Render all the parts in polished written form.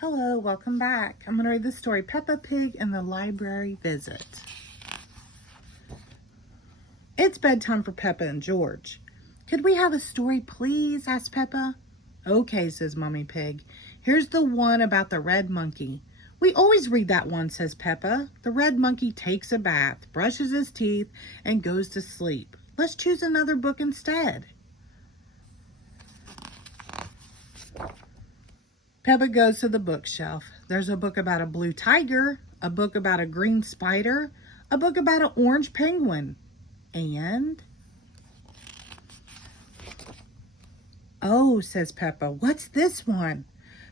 Hello, welcome back. I'm going to read the story Peppa Pig and the Library Visit. It's bedtime for Peppa and George. Could we have a story, please? Asked Peppa. Okay, says Mummy Pig. Here's the one about the red monkey. We always read that one, says Peppa. The red monkey takes a bath, brushes his teeth, and goes to sleep. Let's choose another book instead. Peppa goes to the bookshelf. There's a book about a blue tiger, a book about a green spider, a book about an orange penguin, and... Oh, says Peppa, what's this one?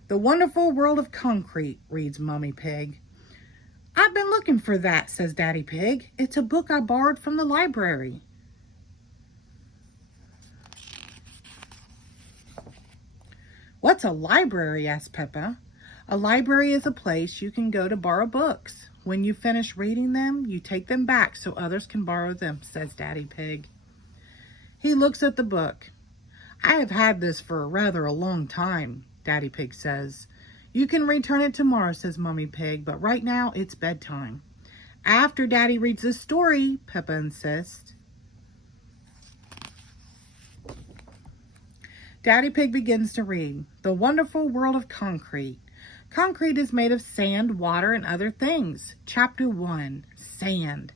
The Wonderful World of Concrete, reads Mummy Pig. I've been looking for that, says Daddy Pig. It's a book I borrowed from the library. What's a library? Asked Peppa. A library is a place you can go to borrow books. When you finish reading them, you take them back so others can borrow them, says Daddy Pig. He looks at the book. I have had this for rather a long time, Daddy Pig says. You can return it tomorrow, says Mummy Pig, but right now it's bedtime. After Daddy reads the story, Peppa insists. Daddy Pig begins to read, The Wonderful World of Concrete. Concrete is made of sand, water, and other things. Chapter 1, Sand.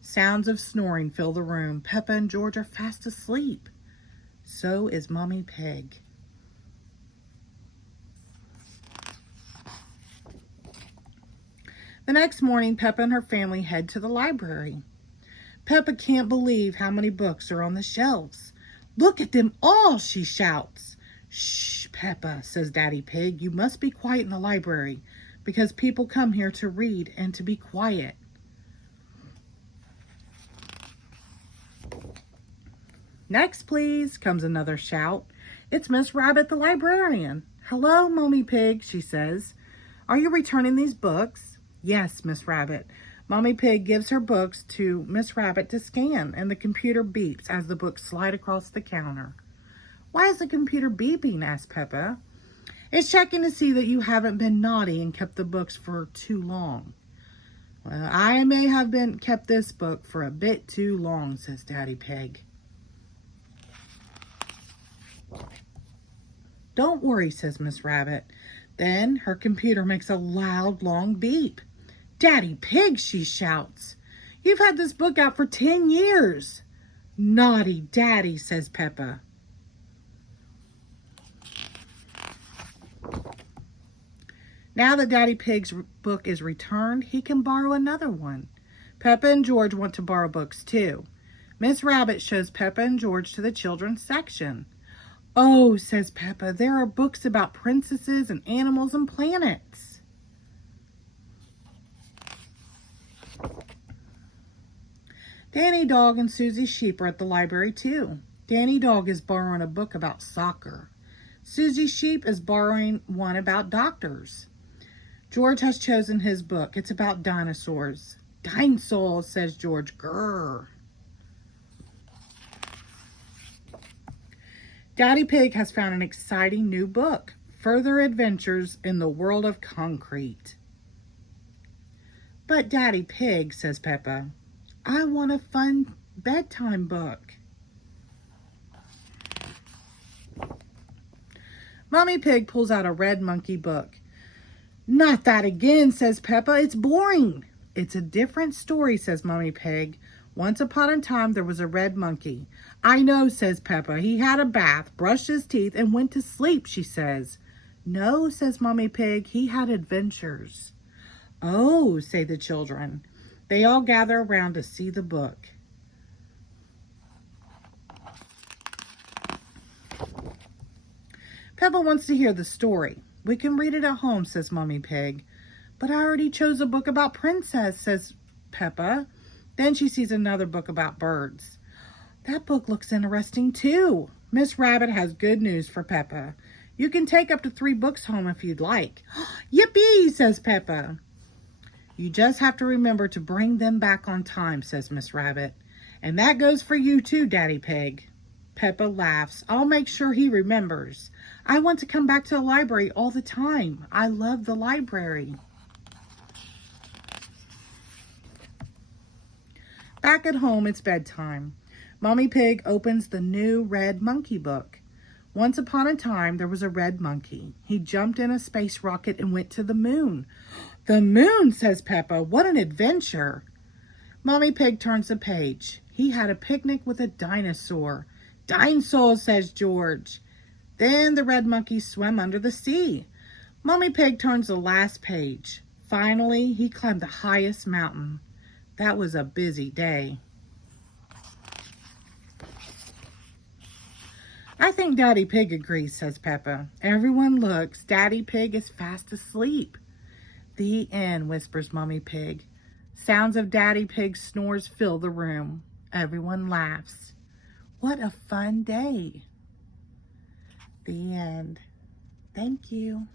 Sounds of snoring fill the room. Peppa and George are fast asleep. So is Mummy Pig. The next morning, Peppa and her family head to the library. Peppa can't believe how many books are on the shelves. Look at them all, she shouts. Shh, Peppa, says Daddy Pig. You must be quiet in the library because people come here to read and to be quiet. Next, please, comes another shout. It's Miss Rabbit the librarian. Hello, Mummy Pig, she says. Are you returning these books? Yes, Miss Rabbit. Mummy Pig gives her books to Miss Rabbit to scan, and the computer beeps as the books slide across the counter. Why is the computer beeping? Asked Peppa. It's checking to see that you haven't been naughty and kept the books for too long. Well, I may have kept this book for a bit too long, says Daddy Pig. Don't worry, says Miss Rabbit. Then her computer makes a loud, long beep. Daddy Pig, she shouts. You've had this book out for 10 years. Naughty Daddy, says Peppa. Now that Daddy Pig's book is returned, he can borrow another one. Peppa and George want to borrow books too. Miss Rabbit shows Peppa and George to the children's section. Oh, says Peppa, there are books about princesses and animals and planets. Danny Dog and Susie Sheep are at the library too. Danny Dog is borrowing a book about soccer. Susie Sheep is borrowing one about doctors. George has chosen his book. It's about dinosaurs. Dinosaurs, says George. Grrr. Daddy Pig has found an exciting new book, Further Adventures in the World of Concrete. But Daddy Pig, says Peppa, I want a fun bedtime book. Mummy Pig pulls out a red monkey book. Not that again, says Peppa. It's boring. It's a different story, says Mummy Pig. Once upon a time, there was a red monkey. I know, says Peppa. He had a bath, brushed his teeth, and went to sleep, she says. No, says Mummy Pig. He had adventures. Oh, say the children. They all gather around to see the book. Peppa wants to hear the story. We can read it at home, says Mummy Pig. But I already chose a book about princess, says Peppa. Then she sees another book about birds. That book looks interesting too. Miss Rabbit has good news for Peppa. You can take up to 3 books home if you'd like. Yippee, says Peppa. You just have to remember to bring them back on time, says Miss Rabbit. And that goes for you too, Daddy Pig. Peppa laughs. I'll make sure he remembers. I want to come back to the library all the time. I love the library. Back at home, it's bedtime. Mommy Pig opens the new red monkey book. Once upon a time, there was a red monkey. He jumped in a space rocket and went to the moon. The moon, says Peppa. What an adventure. Mommy Pig turns the page. He had a picnic with a dinosaur. Dinosaur, says George. Then the red monkey swam under the sea. Mommy Pig turns the last page. Finally, he climbed the highest mountain. That was a busy day. I think Daddy Pig agrees, says Peppa. Everyone looks. Daddy Pig is fast asleep. The end, whispers Mommy Pig. Sounds of Daddy Pig's snores fill the room. Everyone laughs. What a fun day. The end. Thank you.